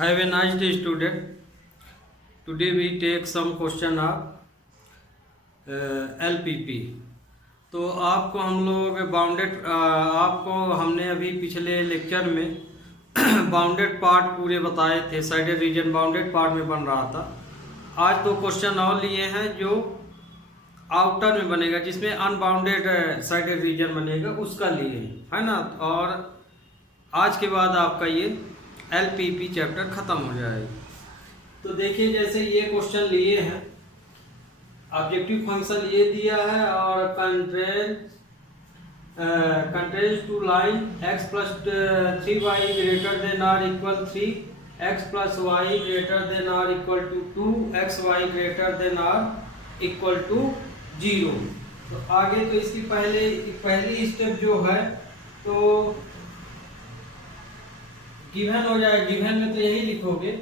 Have a nice day, student. Today we take some question of LPP. तो आपको हम लोग आपको हमने अभी पिछले लेक्चर में बाउंडेड पार्ट पूरे बताए थे। साइडेड रीजन बाउंडेड पार्ट में बन रहा था। आज तो क्वेश्चन और लिए हैं जो आउटर में बनेगा, जिसमें अनबाउंडेड साइडेड रीजन बनेगा, उसका लिए है ना। और आज के बाद आपका ये LPP चैप्टर खत्म हो जाएगा। तो देखिए, जैसे ये क्वेश्चन लिए हैं, ऑब्जेक्टिव फंक्शन ये दिया है और constraints to line x plus 3y greater than or equal 3, x plus Y greater than or equal to 2, X Y greater than or equal to 0। तो आगे तो इसकी पहली स्टेप जो है तो गिवन हो जाए। गिवन में तो यही लिखोगे।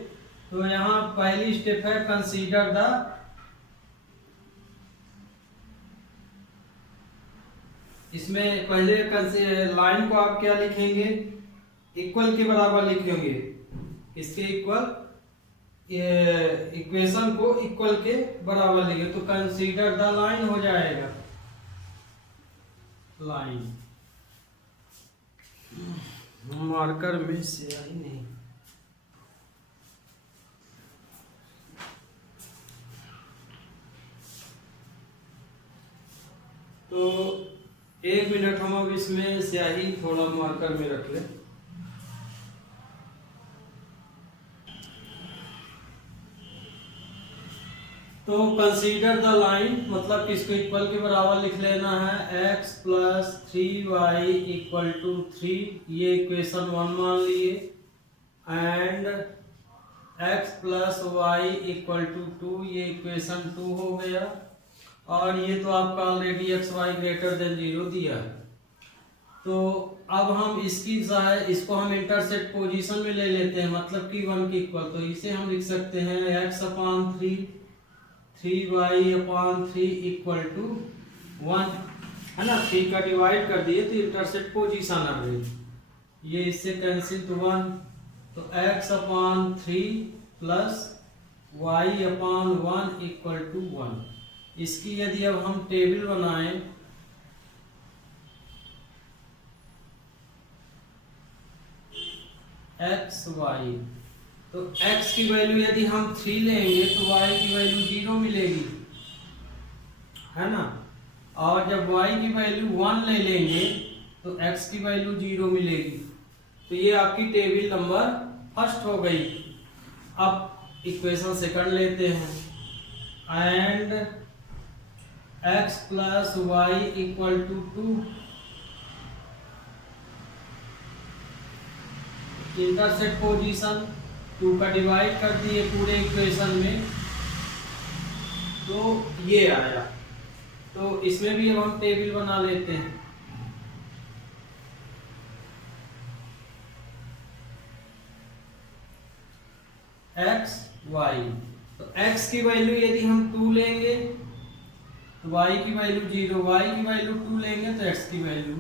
तो यहाँ पहली स्टेप है कंसीडर द इसमें पहले लाइन को आप क्या लिखेंगे, इक्वल के बराबर लिखेंगे। इसके इक्वल इक्वेशन को इक्वल के बराबर लिखे तो कंसीडर द लाइन हो जाएगा। लाइन मार्कर में से आई नहीं। तो 1 मिनट हम अब इसमें स्याही थोड़ा मार्कर में रख लें। तो कंसीडर द लाइन मतलब किसको इक्वल के बराबर लिख लेना है। x plus 3y equal to 3, ये इक्वेशन 1 मान लिए। And x plus y equal to 2, ये इक्वेशन 2 हो गया। और ये तो आपका already x Y greater than 0 दिया है। तो अब हम इसको हम इंटरसेक्ट पोजीशन में ले लेते हैं, मतलब कि 1 के इक्वल। तो इसे हम लिख सकते हैं x upon 3, 3y upon 3 equal to 1, है ना। 3 का डिवाइड कर दिए तो इंटरसेक्ट पोजीशन आ गई। ये इससे कैंसिल तो 1। तो x upon 3 plus y upon 1 equal to 1। इसकी यदि अब हम टेबल बनाएं, एक्स वाई, तो x की वैल्यू यदि हम 3 लेंगे तो y की वैल्यू 0 मिलेगी, है ना। और जब y की वैल्यू 1 ले लेंगे तो x की वैल्यू 0 मिलेगी। तो ये आपकी टेबल नंबर फर्स्ट हो गई। अब इक्वेशन सेकंड लेते हैं। And x plus y equal to 2, intersect position 2 का डिवाइड कर दिए पूरे इक्वेशन में, तो ये आया। तो इसमें भी अब हम टेबल बना लेते हैं। x y, तो x की वैल्यू यदि हम 2 लेंगे तो y की वैल्यू 0, y की वैल्यू 2 लेंगे तो x की वैल्यू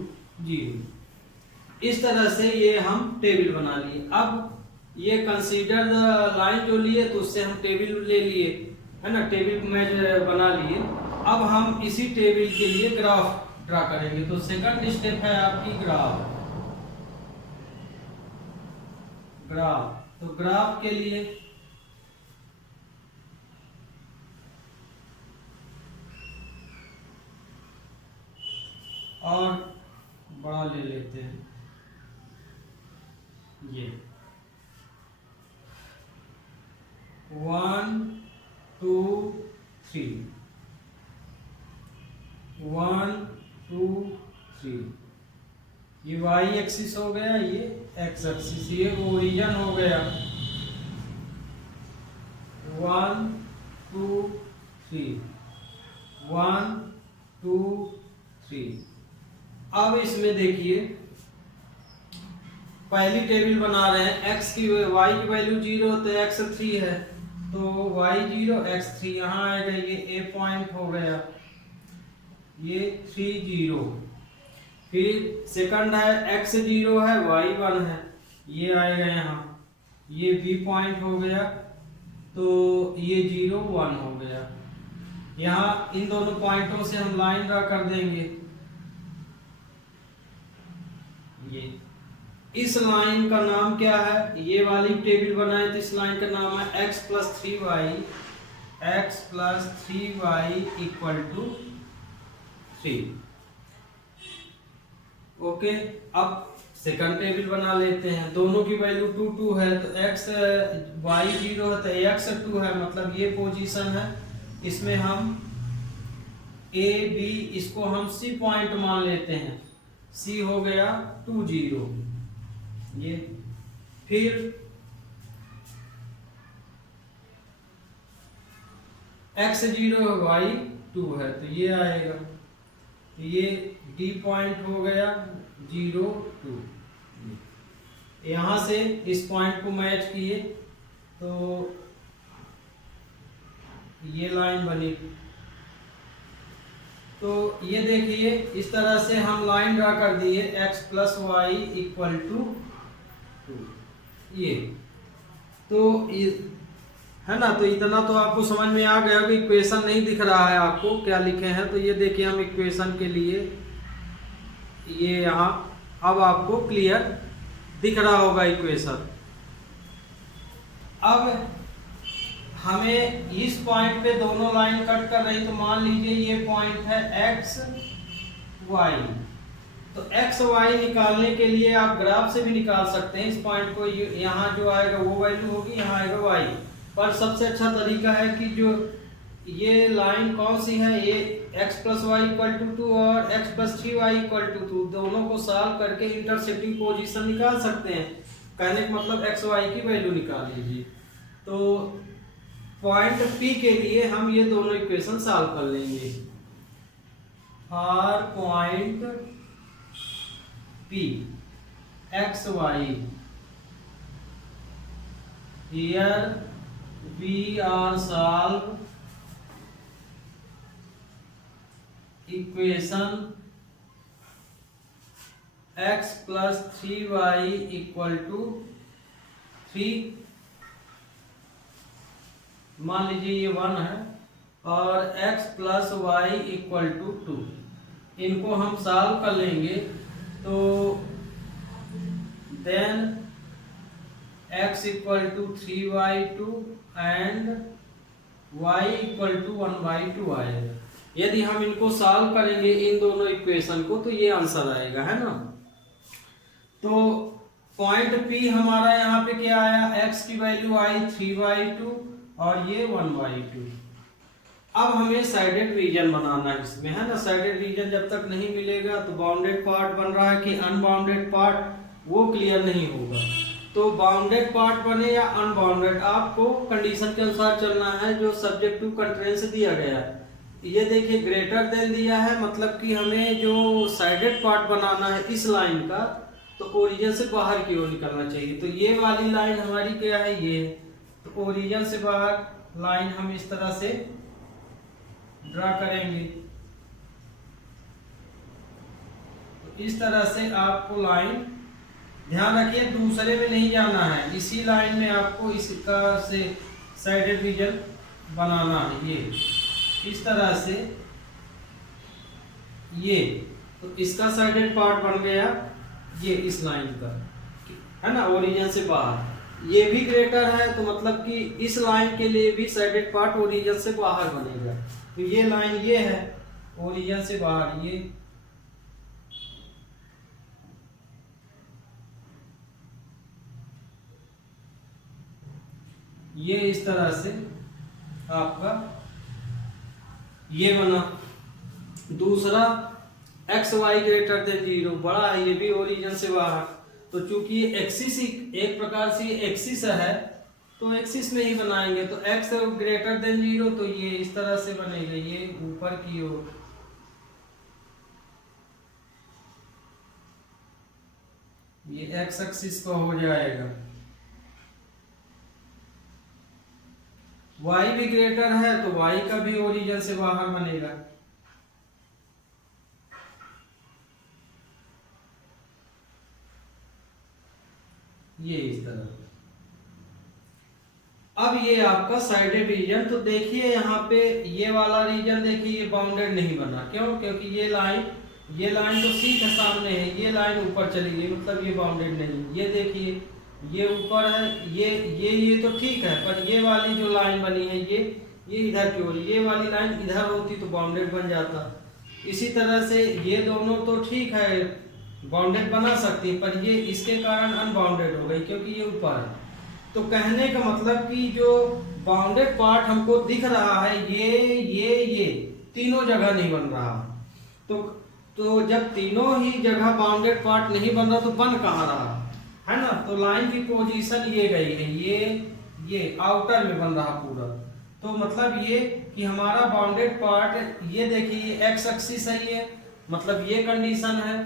0। इस तरह से ये हम टेबल बना लिए। अब ये कंसीडर द लाइन जो लिए तो उससे हम टेबल ले लिए, है ना। टेबल में बना लिए। अब हम इसी टेबल के लिए ग्राफ ड्रा करेंगे। तो सेकंड स्टेप है आपकी ग्राफ। तो ग्राफ के लिए और बड़ा ले लेते हैं, ये 1 2 3, 1 2 3। ये y एक्सिस हो गया, ये x एक्सिस, ये ओरिजिन हो गया। 1 2 3, 1 2 3। अब इसमें देखिए, पहली टेबल बना रहे हैं। x की y की वैल्यू 0 तो x 3 है, तो y 0 x 3 यहाँ आएगा। ये a पॉइंट हो गया, ये 3 0। फिर सेकंड है x 0 है y 1 है, ये आएगा यहाँ। ये बी पॉइंट हो गया, तो ये 0 1 हो गया। यहाँ इन दोनों पॉइंटों से हम लाइन ड्रा कर देंगे। ये इस लाइन का नाम क्या है, ये वाली टेबल बनाए तो इस लाइन का नाम है x plus 3y, x plus 3y equal to 3। Okay, अब सेकंड टेबल बना लेते हैं। दोनों की वैल्यू 2 2 है, तो x y 0 है तो x 2 है, मतलब ये पोजीशन है। इसमें हम a b इसको हम c पॉइंट मान लेते हैं। c हो गया 2 0। ये फिर x 0 y 2 है, तो ये आएगा। तो ये d पॉइंट हो गया 0 2। यहां से इस पॉइंट को मैच किए तो ये लाइन बनी। तो ये देखिए, इस तरह से हम लाइन ड्रा कर दिए x plus y equal to 2। ये तो है ना, तो इतना तो आपको समझ में आ गया कि इक्वेशन नहीं दिख रहा है आपको क्या लिखे हैं। तो ये देखिए, हम इक्वेशन के लिए ये यहाँ अब आपको क्लियर दिख रहा होगा इक्वेशन। अब हमें इस पॉइंट पे दोनों लाइन कट कर रही, तो मान लीजिए ये पॉइंट है x y। तो x y निकालने के लिए आप ग्राफ से भी निकाल सकते हैं इस पॉइंट को। यहाँ जो आएगा वो वैल्यू होगी, यहाँ आएगा y। पर सबसे अच्छा तरीका है कि जो ये लाइन कौन सी है, ये x plus y equal to 2 और x plus 3y equal to 2, दोनों को सॉल्व करके इंटरसेप्टिंग पोजीशन निकाल सकते हैं। कहने का मतलब x y की वैल्यू निकाल लीजिए। तो पॉइंट P के लिए हम ये दोनों इक्वेशन सॉल्व कर लेंगे। For point P x y, here we are solve equation x plus 3y equal to 3। मान लीजिए ये 1 है और x plus y equal to 2। इनको हम सॉल्व कर लेंगे तो then x equal to 3y2 and y equal to 1/2 आएगा। यदि हम इनको सॉल्व करेंगे इन दोनों इक्वेशन को, तो ये आंसर आएगा, है ना। तो पॉइंट P हमारा यहाँ पे क्या आया, x की वैल्यू आई 3/2 और ये 1/2। अब हमें साइडेड रीजन बनाना है इसमें, है ना। साइडेड रीजन जब तक नहीं मिलेगा तो बाउंडेड पार्ट बन रहा है कि अनबाउंडेड पार्ट, वो क्लियर नहीं होगा। तो बाउंडेड पार्ट बने या अनबाउंडेड, आपको कंडीशन के अनुसार चलना है जो सब्जेक्ट टू कंट्रेंस दिया गया है। ये देखिए ग्रेटर देन दिया है, मतलब कि हमें जो साइडेड पार्ट बनाना है इस लाइन का, तो ओरिजिन से बाहर की ओर निकलना चाहिए। तो ये वाली लाइन हमारी क्या है, ये। तो ओरिजिन से बाहर लाइन हम इस तरह से ड्रा करेंगे। तो इस तरह से आपको लाइन, ध्यान रखिए दूसरे में नहीं जाना है, इसी लाइन में आपको इसका से साइडेड रीजन बनाना है। ये इस तरह से, ये तो इसका साइडेड पार्ट बन गया ये इस लाइन का, है ना, ओरिजिन से बाहर। ये भी ग्रेटर है तो मतलब कि इस लाइन के लिए भी साइडेड पार्ट ओरिजिन से बाहर बनेगा। तो ये लाइन ये है ओरिजिन से बाहर, ये इस तरह से आपका ये बना। दूसरा एक्स वाई ग्रेटर देन 0, बड़ा है, ये भी ओरिजिन से बाहर। तो चूंकि एक्सिस एक प्रकार से एक्सिस है तो एक्सिस में ही बनाएंगे। तो x ग्रेटर देन 0, तो ये इस तरह से बनेगा, ये ऊपर की ओर। ये x एक्सिस का हो जाएगा। y भी ग्रेटर है तो y का भी ओरिजिन से बाहर बनेगा। ये इस तरह। अब ये आपका साइडेड रीजन, तो देखिए यहाँ पे ये वाला रीजन देखिए ये बाउंडेड नहीं बना, क्यों? क्योंकि ये लाइन तो सीधे सामने है, ये लाइन ऊपर चली गई, मतलब ये बाउंडेड नहीं। ये देखिए ये ऊपर है, ये तो ठीक है, पर ये वाली जो लाइन बनी है ये इधर की ओर, ये वाली लाइन इधर होती तो बाउंडेड बन जाता। इसी तरह से ये दोनों तो ठीक है बाउंडेड बना सकती है, पर ये इसके कारण अनबाउंडेड हो गई क्योंकि ये ऊपर है। तो कहने का मतलब कि जो बाउंडेड पार्ट हमको दिख रहा है ये तीनों जगह नहीं बन रहा। तो जब तीनों ही जगह बाउंडेड पार्ट नहीं बन रहा तो बन कहाँ रहा है ना? तो लाइन की पोजीशन ये गई है, ये आउटर में बन रहा पूरा। तो मतलब ये कि हमारा बाउंडेड पार्ट ये देखिए एक्स एक्सिस है, ये मतलब ये कंडीशन है,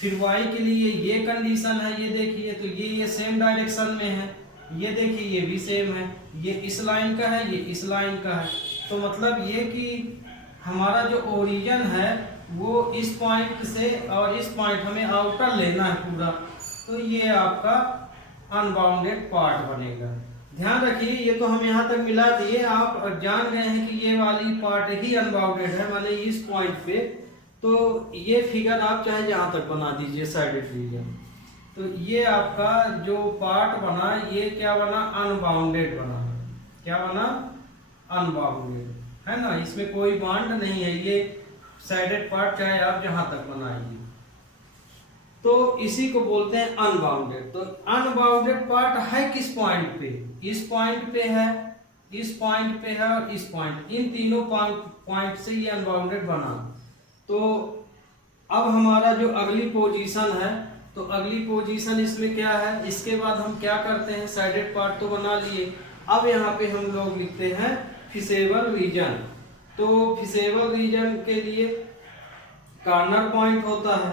फिर वाई के लिए ये कंडीशन है, ये देखिए तो ये सेम डायरेक्शन में है, ये देखिए ये भी सेम है, ये इस लाइन का है, ये इस लाइन का है। तो मतलब ये कि हमारा जो ओरिजिन है वो इस पॉइंट से और इस पॉइंट हमें आउटर लेना है पूरा, तो ये आपका अनबाउंडेड पार्ट बनेगा। ध्यान रखिए ये तो हम यहाँ तक मिला दिए, आप जान गए हैं कि ये वाली पार्ट ही अनबाउंडेड है, माने इस पॉइंट पे। तो ये फिगर आप चाहे जहाँ तक बना दीजिए साइडेड रीजन। तो ये आपका जो पार्ट बना ये क्या बना? अनबाउंडेड बना। क्या बना? अनबाउंडेड, है ना? इसमें कोई बाउंड नहीं है, ये साइडेड पार्ट चाहे आप जहां तक बनाइए। तो इसी को बोलते हैं अनबाउंडेड। तो अनबाउंडेड पार्ट है किस पॉइंट पे? इस पॉइंट पे है, इस पॉइंट पे है और इस पॉइंट, इन तीनों पॉइंट से ये अनबाउंडेड बना। तो अब हमारा जो अगली पोजीशन है, तो अगली पोजीशन इसमें क्या है? इसके बाद हम क्या करते हैं? साइडेड पार्ट तो बना लिए, अब यहाँ पे हम लोग लिखते हैं फिसेबल रीजन। तो फिसेबल रीजन के लिए कॉर्नर पॉइंट होता है,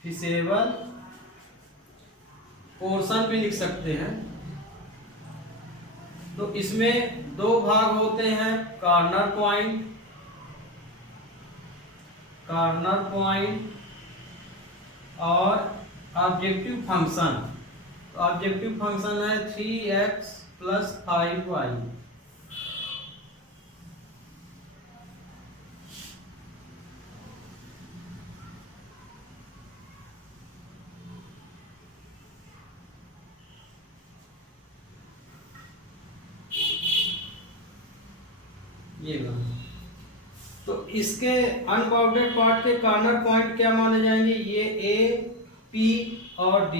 फिसेबल पोर्शन भी लिख सकते हैं। तो इसमें दो भाग होते हैं, कॉर्नर पॉइंट और ऑब्जेक्टिव फंक्शन। तो ऑब्जेक्टिव फंक्शन है 3x + 5y। ये तो इसके अनबाउंडेड पार्ट के कॉर्नर पॉइंट क्या माने जाएंगे? ये A, P और D।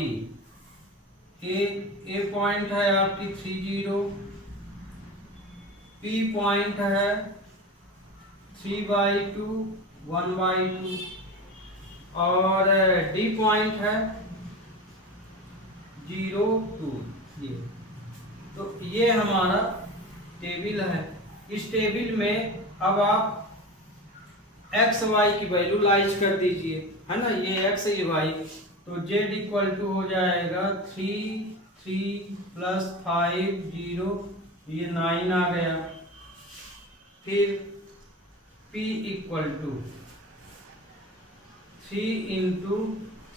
ए पॉइंट है आपकी 30, P पॉइंट है 3/2, 1/2 और D पॉइंट है 0, 2। ये तो ये हमारा टेबल है। इस टेबल में अब आप एक्स वाई की वैल्यू लाइज कर दीजिए, है ना? ये एक्स ये वाई, तो z = हो जाएगा 3 + 5 0, ये 9 आ गया। फिर p = 3 ×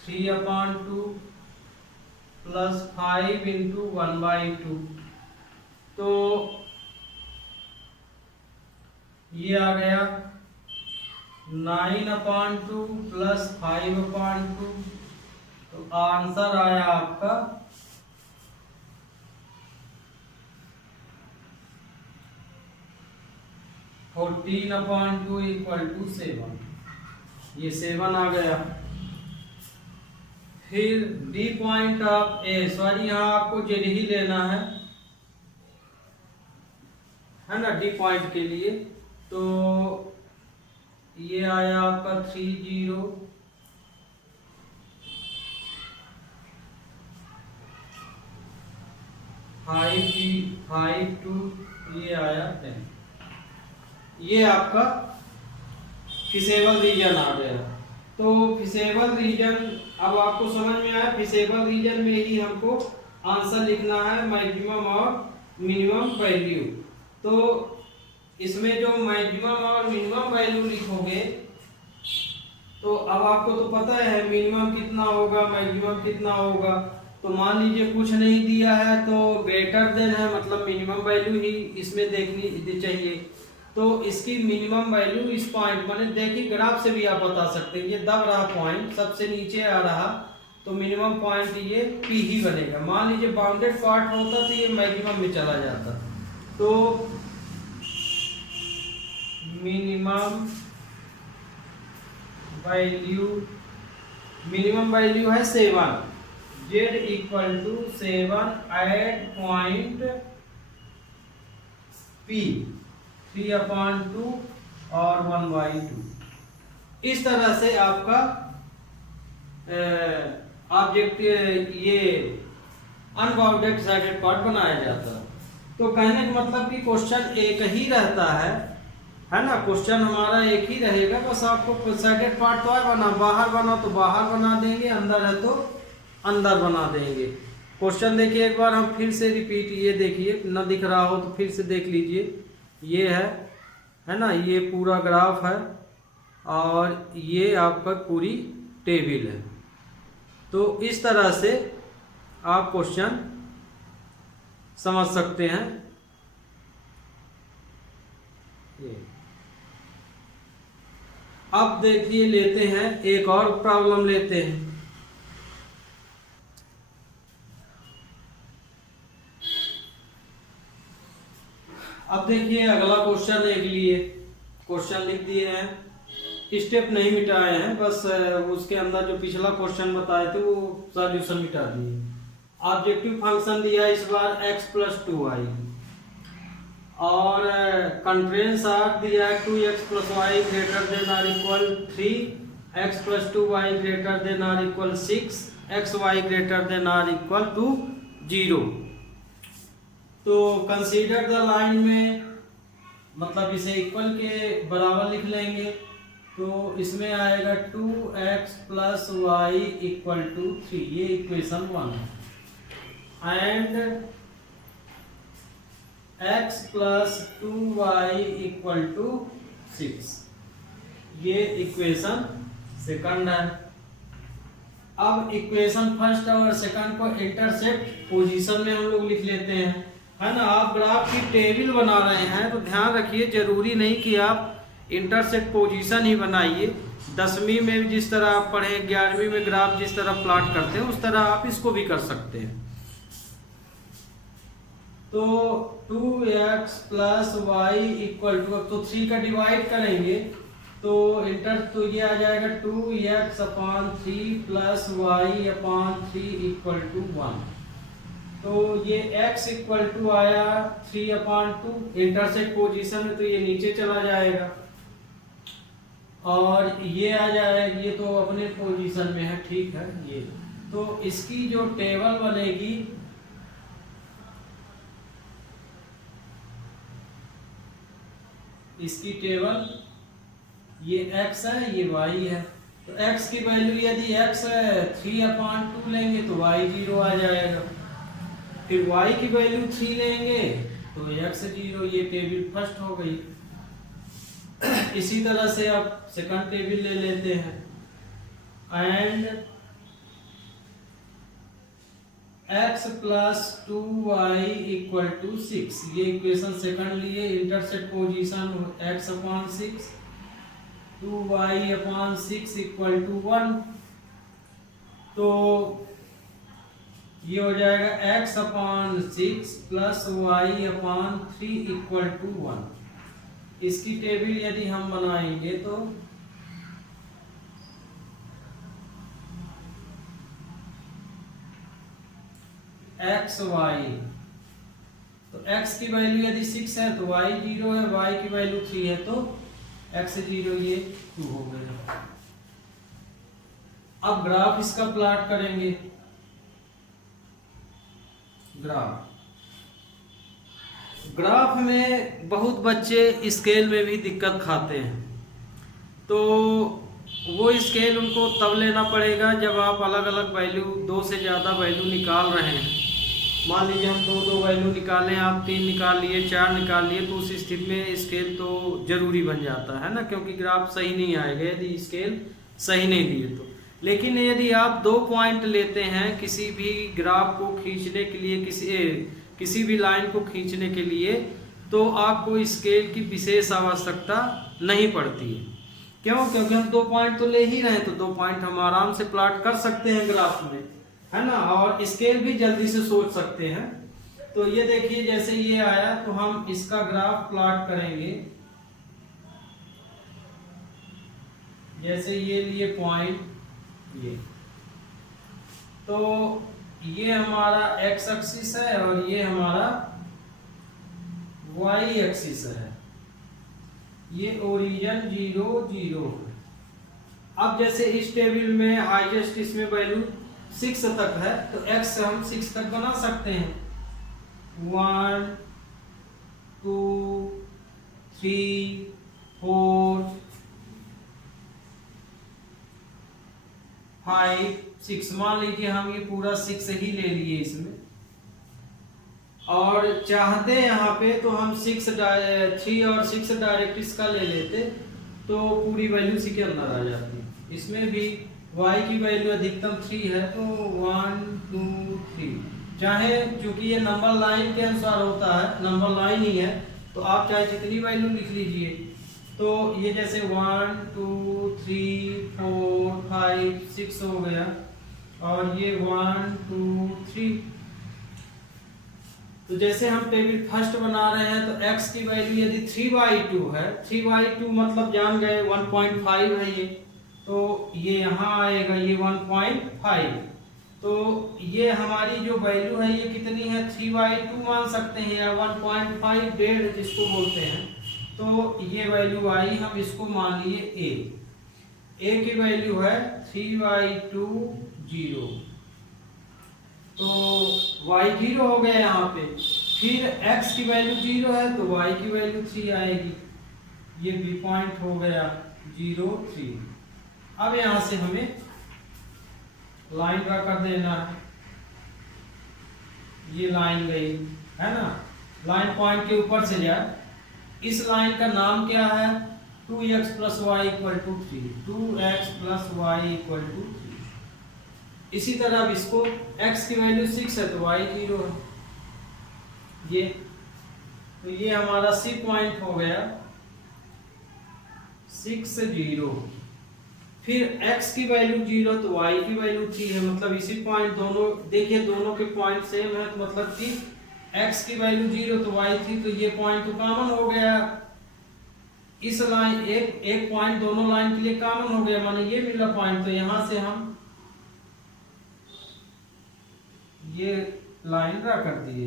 3/2 + 5 × 1/2, तो ये आ गया 9/2 + 5/2। तो आंसर आया आपका 14/2 = 7। ये 7 आ गया। फिर D पॉइंट ऑफ सॉरी यहाँ आपको जेड ही लेना है ना D पॉइंट के लिए। तो ये आया आपका 30, 5 2, ये आया 10। ये आपका फिसेबल रीजन आ गया। तो फिसेबल रीजन अब आपको समझ में आया। फिसेबल रीजन में ही हमको आंसर लिखना है मैक्सिमम और मिनिमम वैल्यू। तो इसमें जो मैक्सिमम और मिनिमम वैल्यू लिखोगे तो अब आपको तो पता है मिनिमम कितना होगा, मैक्सिमम कितना होगा। तो मान लीजिए कुछ नहीं दिया है तो ग्रेटर देन है, मतलब मिनिमम वैल्यू ही इसमें देखनी चाहिए। तो इसकी मिनिमम वैल्यू इस पॉइंट पर देखिए, ग्राफ से भी आप बता सकते हैं। ये दब रहा पॉइंट सबसे नीचे आ रहा, तो मिनिमम पॉइंट ये P ही बनेगा। मान लीजिए बाउंडेड पार्ट होता तो ये मैक्सिमम में चला जाता। तो मिनिमम वैल्यू है 7, Z equal to 7 at point P 3/2 और 1/2। इस तरह से आपका ऑब्जेक्ट ये अनबाउंडेड साइडेड पार्ट बनाया जाता है। तो कहने का मतलब कि क्वेश्चन एक ही रहता है ना, क्वेश्चन हमारा एक ही रहेगा, बस आपको साइडेड पार्ट तो है बना, बाहर बना तो बाहर बना देंगे, अंदर है तो अंदर बना देंगे। क्वेश्चन देखिए एक बार हम फिर से रिपीट, ये देखिए न दिख रहा हो तो फिर से देख लीजिए। ये है ना, ये पूरा ग्राफ है और ये आपका पूरी टेबल है। तो इस तरह से आप क्वेश्चन समझ सकते हैं। अब देखिए लेते हैं एक और प्रॉब्लम लेते हैं। अब देखिए अगला क्वेश्चन एक लिए क्वेश्चन लिख दिए हैं, स्टेप नहीं मिटाए हैं, बस उसके अंदर जो पिछला क्वेश्चन बताए थे वो सॉल्यूशन मिटा दिए। ऑब्जेक्टिव फंक्शन दिया इस बार x + 2y और कंट्रेंस आर दिया है 2x + y ≥ 3, x + 2y ≥ 6, xy ≥ 0। तो कंसीडर द लाइन में मतलब इसे इक्वल के बराबर लिख लेंगे। तो इसमें आएगा 2x + y = 3, ये इक्वेशन 1 है। एंड x + 2y = 6, ये इक्वेशन सेकंड है। अब इक्वेशन फर्स्ट और सेकंड को इंटरसेप्ट पोजीशन में हम लोग लिख लेते हैं, है ना। आप ग्राफ की टेबल बना रहे हैं तो ध्यान रखिए, जरूरी नहीं कि आप इंटरसेप्ट पोजीशन ही बनाइए। 10वीं में जिस तरह आप पढ़े, 11वीं में ग्राफ जिस तरह प्लॉट करते हैं उस तरह आप इसको भी कर सकते हैं। तो 2x + y = अब तो 3 का डिवाइड करेंगे तो तो ये आ जाएगा 2x/3 + y/3 = 1। तो ये x = आया 3/2, इंटरसेक्ट पोजीशन में तो ये नीचे चला जाएगा और ये आ जाएगा, ये तो अपने पोजीशन में है, ठीक है। ये तो इसकी जो टेबल बनेगी, इसकी टेबल ये x है ये y है। तो x की वैल्यू यदि x 3/2 लेंगे तो y 0 आ जाएगा, फिर y की वैल्यू 3 लेंगे तो x 0, ये टेबल फर्स्ट हो गई। इसी तरह से आप सेकंड टेबल ले लेते हैं। एंड x + 2y = 6, ये इक्वेशन सेकंड लिए। Intercept position x/6, 2y/6 = 1। तो ये हो जाएगा x/6 + y/3 = 1। इसकी टेबल यदि हम बनाएंगे तो xy, तो x की वैल्यू यदि 6 है तो y 0 है, y की वैल्यू 3 है तो x 0, ये 2 हो गया। अब ग्राफ इसका प्लॉट करेंगे। ग्राफ में बहुत बच्चे स्केल में भी दिक्कत खाते हैं, तो वो स्केल उनको तब लेना पड़ेगा जब आप अलग अलग वैल्यू, 2 से ज़्यादा वैल्यू निकाल रहे हैं। मान लीजिए हम 2 वैल्यू निकालें, आप 3 निकाल लिए, 4 निकाल लिए, तो उस स्थिति में स्केल तो जरूरी बन जाता है ना, क्योंकि ग्राफ सही नहीं आएगा। यदि स्केल सही नहीं दिए तो। लेकिन यदि आप 2 पॉइंट लेते हैं किसी भी ग्राफ को खींचने के लिए, किसी भी लाइन को खींचने के लिए, तो आपको स्केल की विशेष आवश्यकता नहीं पड़ती है। क्यों? क्योंकि हम 2 पॉइंट तो ले ही रहे हैं, तो 2 पॉइंट हम आराम से प्लॉट कर सकते हैं ग्राफ में, है ना, और स्केल भी जल्दी से सोच सकते हैं। तो ये देखिए जैसे ये आया तो हम इसका ग्राफ प्लॉट करेंगे। जैसे ये लिए पॉइंट, ये तो ये हमारा एक्स एक्सिस है और ये हमारा वाई एक्सिस है। ये ओरिजिन 0 0 है। अब जैसे इस टेबल में हाईएस्ट इसमें वैल्यू 6 तक है, तो x से हम 6 तक बना सकते हैं। 1 2 3 4 5 6, मान लीजिए हम ये पूरा 6 ही ले लिए इसमें, और चाहते यहाँ पे तो हम 3 और 6 डायरेक्ट इसका ले लेते, तो पूरी वैल्यू इसी के अंदर आ जाती है। इसमें भी y की वैल्यू अधिकतम 3 है, तो 1 2 3, चाहे चूंकि ये नंबर लाइन के अनुसार होता है, नंबर लाइन ही है, तो आप चाहे जितनी वैल्यू लिख लीजिए। तो ये जैसे 1 2 3 4 5 6 हो गया, और ये 1 2 3। तो जैसे हम टेबल फर्स्ट बना रहे हैं, तो x की वैल्यू यदि 3/2 है, 3/2 मतलब जान गए 1.5 है ये, तो ये यहाँ आएगा, ये 1.5। तो ये हमारी जो वैल्यू है ये कितनी है, 3/2 मान सकते हैं, या 1.5 डेढ़ जिसको बोलते हैं। तो ये वैल्यू आई, हम इसको मान लिए a की वैल्यू है 3/2 0, तो y 0 हो गया यहाँ पे। फिर x की वैल्यू 0 है, तो y की वैल्यू 3 आएगी। ये b पॉइंट हो गया 0 3। अब यहाँ से हमें लाइन ड्रा कर देना है। ये लाइन गई, है ना, लाइन पॉइंट के ऊपर से जाए। इस लाइन का नाम क्या है, 2x + y = 3, 2x + y = 3। इसी तरह अब इसको x की वैल्यू 6 है, तो y 0 है। ये तो ये हमारा C पॉइंट हो गया 6 0। फिर x की वैल्यू 0, तो y की वैल्यू 3 है, मतलब इसी पॉइंट, दोनों देखिए दोनों के पॉइंट सेम है, तो मतलब कि x की वैल्यू 0 तो y 3, तो ये पॉइंट तो कॉमन हो गया। इस लाइन एक पॉइंट दोनों लाइन के लिए कॉमन हो गया, माने ये मिला पॉइंट, तो यहां से हम ये लाइन ड्रा कर दिए।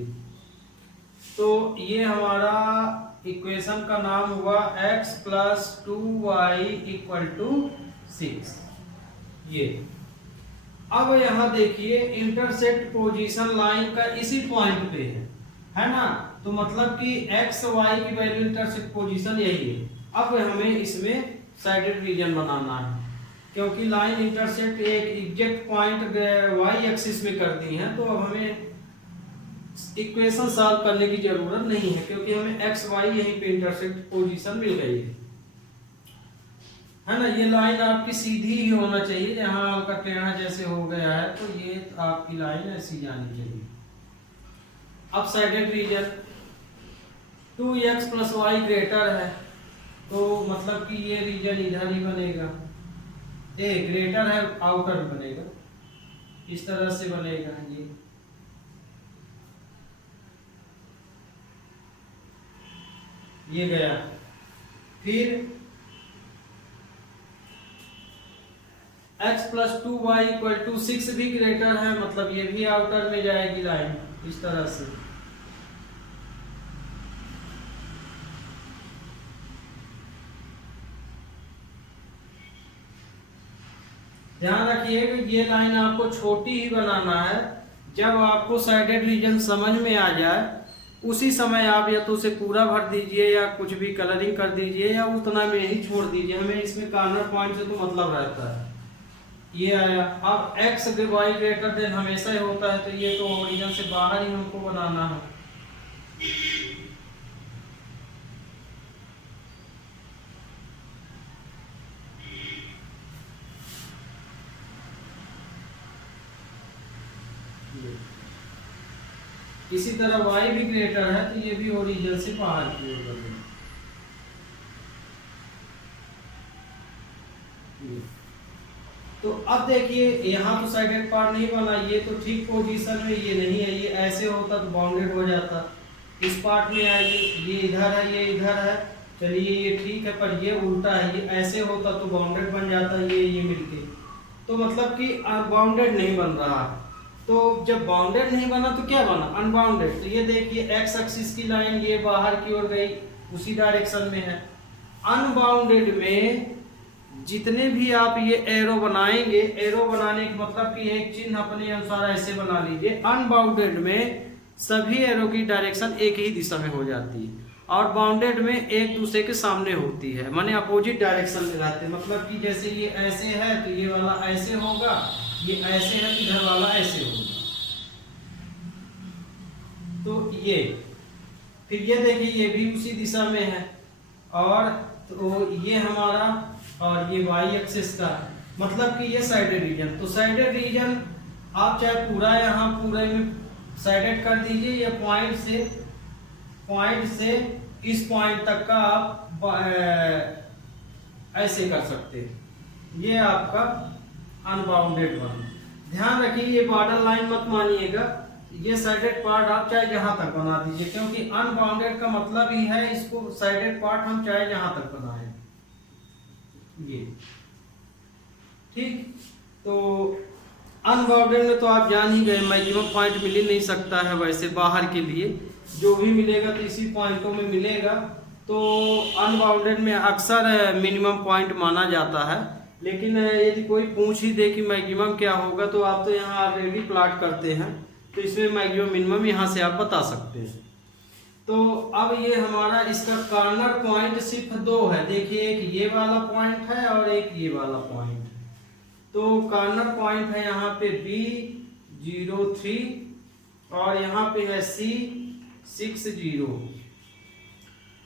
तो ये हमारा इक्वेशन का नाम हुआ x + 2y = 6। ये अब यहाँ देखिए इंटरसेक्ट पोजीशन लाइन का इसी पॉइंट पे है ना, तो मतलब कि x y की वैल्यू इंटरसेक्ट पोजीशन यही है। अब हमें इसमें साइडेड रीजन बनाना है, क्योंकि लाइन इंटरसेक्ट एक एग्जैक्ट पॉइंट y एक्सिस में कर दी है, तो अब हमें इक्वेशन सॉल्व करने की जरूरत नहीं है, क्योंकि हमें x y यहीं पे इंटरसेक्ट पोजीशन मिल गई है ना। ये लाइन आपकी सीधी ही होना चाहिए, जहां आपका टेढ़ा जैसे हो गया है, तो ये आपकी लाइन ऐसी जानी चाहिए। अब shaded region 2x + y greater है, तो मतलब कि ये रीजन इधर ही बनेगा। ग्रेटर है, आउटर बनेगा, इस तरह से बनेगा। ये गया। फिर x + 2y = 6 भी ग्रेटर है, मतलब ये भी आउटर में जाएगी लाइन, इस तरह से। ध्यान रखिए कि ये लाइन आपको छोटी ही बनाना है। जब आपको साइडेड रीजन समझ में आ जाए, उसी समय आप या तो उसे पूरा भर दीजिए, या कुछ भी कलरिंग कर दीजिए, या उतना में ही छोड़ दीजिए। हमें इसमें कॉर्नर पॉइंट से तो मतलब रहता है। ये आया। अब x y ग्रेटर देन हमेशा ही होता है, तो ये तो ओरिजिन से बाहर ही हमको बनाना है। ये इसी तरह y भी ग्रेटर है तो ये भी ओरिजिन से बाहर की ओर बढ़ेगा। तो अब देखिए यहाँ तो साइडेड पार्ट नहीं बना, ये तो ठीक पोजीशन में ये नहीं है, ये ऐसे होता तो बाउंडेड हो जाता। इस पार्ट में है ये इधर है, ये इधर है, चलिए ये ठीक है, पर ये उल्टा है, ये ऐसे होता तो बाउंडेड बन जाता ये मिलके। तो मतलब कि बाउंडेड नहीं बन रहा। तो जब बाउंडेड नहीं बना तो क्या बना? अनबाउंडेड। तो ये देखिए एक्स एक्सिस की लाइन ये बाहर की ओर गई, उसी डायरेक्शन में है। अनबाउंडेड में जितने भी आप ये एरो बनाएंगे, एरो बनाने का मतलब कि एक चिन्ह अपने अनुसार ऐसे बना लीजिए। अनबाउंडेड में सभी एरो की डायरेक्शन एक ही दिशा में हो जाती है और बाउंडेड में एक दूसरे के सामने होती है, माने अपोजिट डायरेक्शन में रहते हैं। मतलब कि जैसे ये ऐसे है तो ये वाला ऐसे होगा, ये ऐसे है तो इधर वाला ऐसे होगा। तो ये फिर ये देखिए ये भी उसी दिशा में है और तो ये हमारा और ये y एक्सिस का, मतलब कि ये साइडेड रीजन। तो साइडेड रीजन आप चाहे पूरा यहाँ पूरे में साइडेड कर दीजिए या पॉइंट से इस पॉइंट तक का आप ऐसे कर सकते हैं। ये आपका अनबाउंडेड वन। ध्यान रखिए ये बॉर्डर लाइन मत मानिएगा, ये साइडेड पार्ट आप चाहे जहां तक बना दीजिए, क्योंकि अनबाउंडेड का मतलब ही है इसको साइडेड पार्ट हम चाहे जहां तक बनाएं। ये ठीक। तो अनबाउंडेड में तो आप जान ही गए मैक्सिमम पॉइंट मिल ही नहीं सकता है, वैसे बाहर के लिए जो भी मिलेगा तो इसी पॉइंटों में मिलेगा। तो अनबाउंडेड में अक्सर मिनिमम पॉइंट माना जाता है, लेकिन यदि कोई पूछ ही दे कि मैक्सिमम क्या होगा तो आप तो यहाँ ऑलरेडी प्लॉट करते हैं, तो इसमें मैक्सिमम मिनिमम यहाँ से आप बता सकते हैं। तो अब ये हमारा इसका कॉर्नर पॉइंट सिर्फ दो है, देखिए एक ये वाला पॉइंट है और एक ये वाला पॉइंट है। तो कॉर्नर पॉइंट है यहाँ पे B03 और यहाँ पे है C60।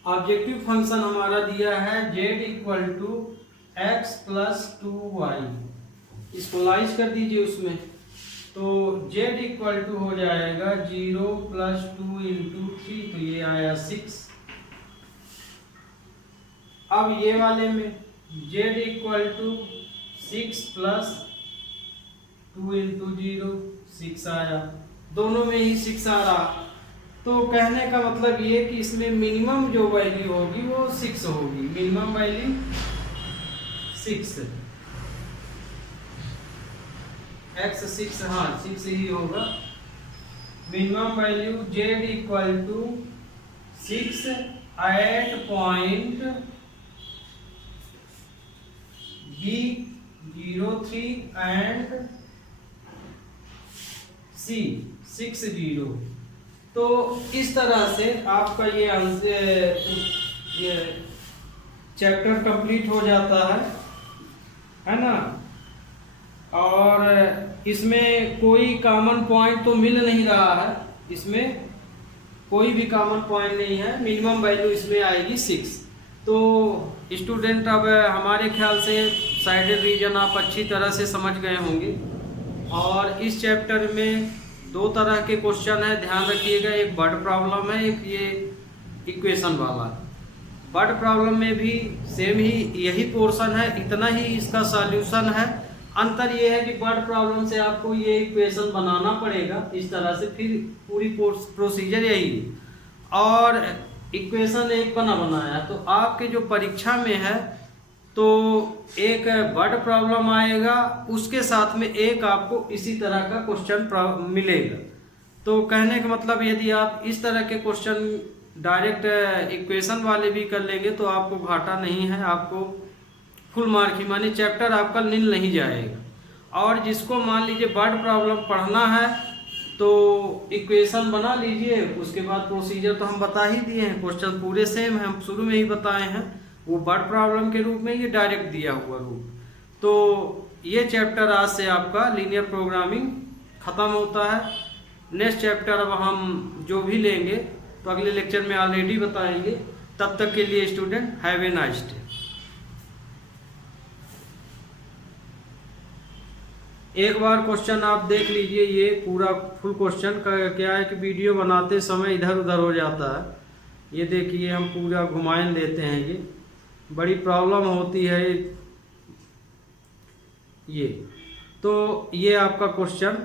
ऑब्जेक्टिव फंक्शन हमारा दिया है z = x + 2y। इसको लाइज कर दीजिए उसमें, तो z = हो जाएगा 0 + 2 × 3, तो ये आया 6। अब ये वाले में z = 6 + 2 × 0 6 आया, दोनों में ही 6 आ रहा। तो कहने का मतलब ये कि इसमें मिनिमम जो वैल्यू होगी वो 6 होगी, मिनिमम वैल्यू 6, x 6, हाँ 6 ही होगा। Minimum value z = 6 at point B03 and C60। तो इस तरह से आपका ये चैप्टर कंप्लीट हो जाता है ना। और इसमें कोई कॉमन पॉइंट तो मिल नहीं रहा है, इसमें कोई भी कॉमन पॉइंट नहीं है, मिनिमम वैल्यू इसमें आएगी 6। तो स्टूडेंट अब हमारे ख्याल से साइडेड रीजन आप अच्छी तरह से समझ गए होंगे। और इस चैप्टर में दो तरह के क्वेश्चन है, ध्यान रखिएगा, एक वर्ड प्रॉब्लम है, एक ये इक्वेशन वाला। वर्ड प्रॉब्लम में भी सेम ही यही पोर्शन है, इतना ही इसका सॉल्यूशन है। अंतर ये है कि वर्ड प्रॉब्लम से आपको ये इक्वेशन बनाना पड़ेगा इस तरह से, फिर पूरी प्रोसीजर यही है। और इक्वेशन एक बनाया तो आपके जो परीक्षा में है तो एक वर्ड प्रॉब्लम आएगा, उसके साथ में एक आपको इसी तरह का क्वेश्चन मिलेगा। तो कहने का मतलब यदि आप इस तरह के क्वेश्चन डायरेक्ट इक्वेशन वाले भी कर लेंगे तो आपको घाटा नहीं है, आपको फुल मार्क ही, माने चैप्टर आपका नील नहीं जाएगा। और जिसको मान लीजिए वर्ड प्रॉब्लम पढ़ना है तो इक्वेशन बना लीजिए, उसके बाद प्रोसीजर तो हम बता ही दिए हैं, क्वेश्चन पूरे सेम है, हम शुरू में ही बताए हैं, वो वर्ड प्रॉब्लम के रूप में, ये डायरेक्ट दिया हुआ रूप। तो ये चैप्टर आज से आपका लीनियर प्रोग्रामिंग ख़त्म होता है। नेक्स्ट चैप्टर अब हम जो भी लेंगे तो अगले लेक्चर में ऑलरेडी बताएंगे। तब तक के लिए student have a nice day. एक बार क्वेश्चन आप देख लीजिए, ये पूरा फुल क्वेश्चन का क्या है कि वीडियो बनाते समय इधर उधर हो जाता है। ये देखिए हम पूरा घुमाएं लेते हैं, ये बड़ी प्रॉब्लम होती है ये। तो ये आपका क्वेश्चन